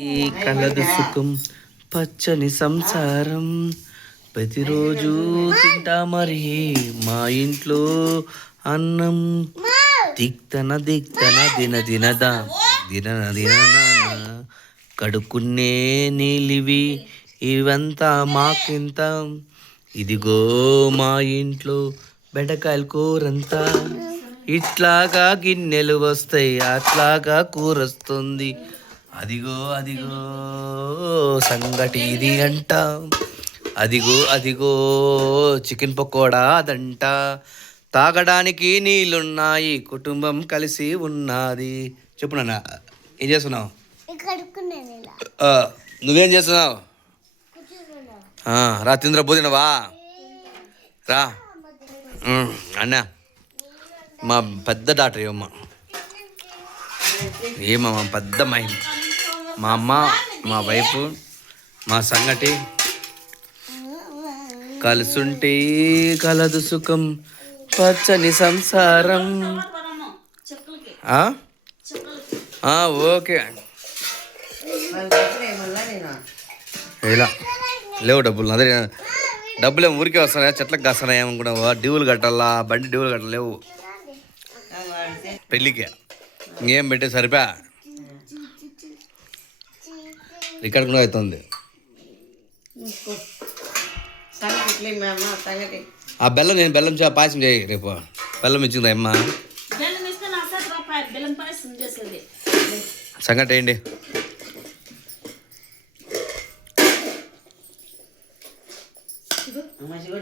ఈ కలదు సుఖం పచ్చని సంసారం. ప్రతిరోజు తింటా మరి మా ఇంట్లో అన్నం. దిక్తన దిక్తన దిన దినదా దిన దిన కడుక్కునే నీలివి ఇవంతా మాకింత? ఇదిగో మా ఇంట్లో బెండకాయల కూరంతా. ఇట్లాగా గిన్నెలు వస్తాయి అట్లాగా కూరొస్తుంది. వస్తుంది అదిగో అదిగో సంగటి ఇది అంట. అదిగో అదిగో చికెన్ పకోడా అదంట. తాగడానికి నీళ్ళున్నాయి కుటుంబం కలిసి ఉన్నది. చెప్పు నాన్న ఏం చేస్తున్నావు? నువ్వేం చేస్తున్నావు? రా తింద్ర పోదినవా రా. అన్న మా పెద్ద డాక్టర్ ఏమమ్మా ఏమమ్మా పెద్ద మహిమ. మా అమ్మ మా వైఫ్ మా సంగటి. కలుసుంటే కలదు సుఖం పచ్చని సంసారం. ఓకే. ఇలా. లేవు డబ్బులు అదే డబ్బులు ఏమి ఊరికే వస్తున్నాయా? చెట్లకు కాస్తున్నాయి ఏమనుకున్నావా? డ్యూలు కట్టాలా? బండి డ్యూలు కట్టలేవు. పెళ్ళికి. ఇంకేం పెట్టే సరిపా? రికార్డ్ కూడా అవుతుంది. సంగటి మేమ సంగటి ఆ బెల్లం నేను బెల్లం చే పాయసం చేయి రేపు. బెల్లం ఇచ్చిందా అమ్మ? సంగటి వేయండి మంచిగా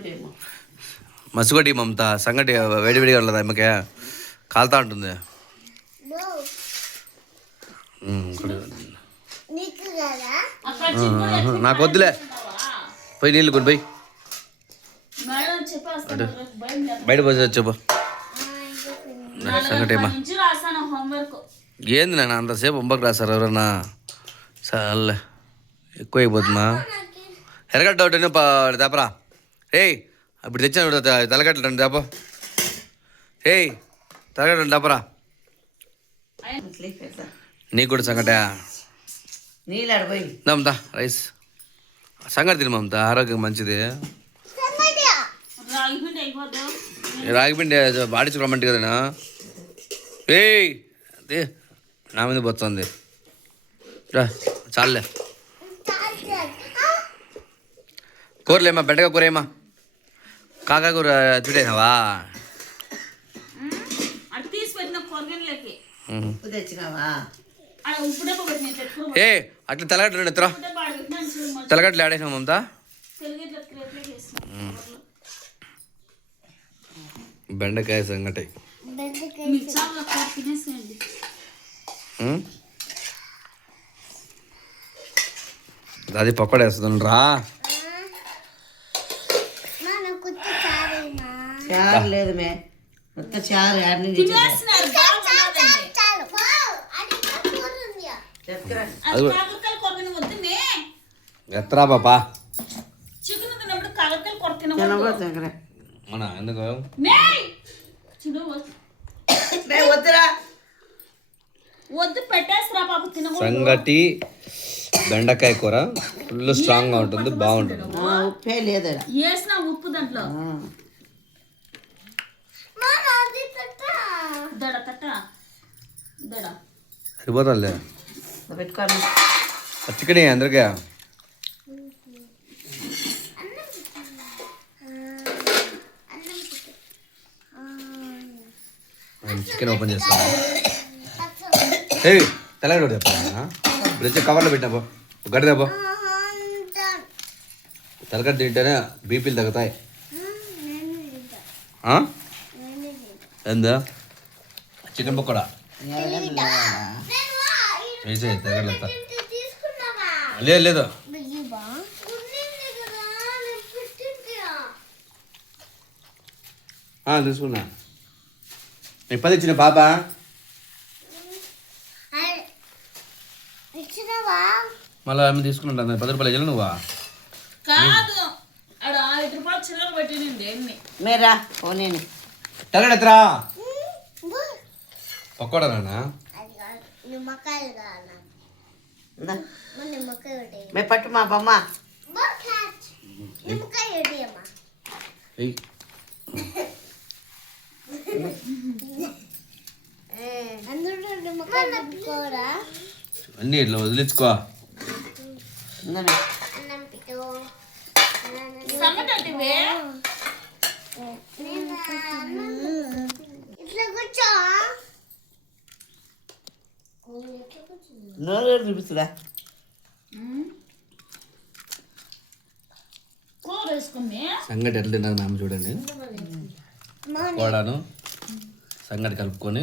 మసుగొట్టి మమత సంగటి వేడి వేడిగా ఉండదు అమ్మకే? కాలుతా ఉంటుంది. నాకు వద్దులే. పోయి నీళ్ళు కొని పోయి. బయట పోసి చెప్పు. సంగటి అమ్మా నుంచి రాసాను హోంవర్క్ ఏంది నాన్న అంతసేపు హోంవర్క్ రాస్తారు ఎవరన్నా? చాలే ఎక్కువ అయిపోతుందా ఎరగడ్డ ఒకటి తేపరా. ఏయ్ ఇప్పుడు తెచ్చాను తలగట్ల తేప. ఏయ్ తలగట్ల తేపరా. నీకు కూడా సంగట. నీళ్ళు రైస్. సంగటి తిని మమతా ఆరోగ్యం మంచిది. రాగిపిండి బాడీ చూడమంటే కదనా ఏయ్ అదే నా మీద పోతుంది. రా చాలులే. కూరలేమా బెండకాయ కూర ఏమా కాకా కూర పెట్టుకుని ఏ అట్లా తెలగట్లు ఎత్తురా. తెలగట్లు ఆడేసాం మమతా? బెండకాయ సంగటి? అది రా చాలేనా చారు లేదు మే. చారు అది ఎత్తరా పాపా చికెన్ తిన్నప్పుడు కాకరకాయలు కొర తినవద్దు తినకూడదు చక్కెర మన ఎందుకు వద్దురా వద్దు పాప తినకూడదు సంగటి బెండకాయ కూర ఫుల్ స్ట్రాంగ్గా ఉంటుంది బాగుంటుంది ఆ, ఉప్పే లేదు ఈడ. వేసిన ఉప్పు దాంట్లో దడ తట్ట దడ ఇదో పెట్టుకోను చికెన్ అందరికీ చికెన్ ఓపెన్ చేస్తాను. ఏయ్ తెల్లగడ్డ ఇప్పుడు వచ్చి కవర్లో పెట్టాబో గడిదాబో దేపో తెల్లగడ్డ తింటేనే బీపీలు తగ్గుతాయి. ఎందా ఏందా? చికెన్ పకోడా? వేసే తెల్లగడ్డ లేదు. లేదు తీసుకున్నా. ఎప్పటి ఇచ్చిన పాప ఇచ్చినవా? మళ్ళీ ఆమె తీసుకున్నాడు పది రూపాయలు ఇవ్వాలి నువ్వా? మేరా పోనేను. మా పట్టు మా బొమ్మ. నిమ్మకాయ ఒకటి అమ్మా ఏయ్ అందులో నిమ్మకాయ పెట్టుకోరా అన్నీ ఇట్లా వదిలించుకో. నోరు చూపిస్తుందా సంగటి ఎట్లా తిన్నారు నాన్న చూడండి. కోడాను. సంగటి కలుపుకొని.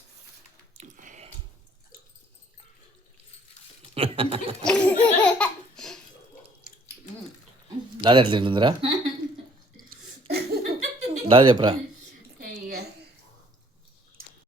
దాదా ఎట్లా తింటుందిరా దాదా చెప్పరా?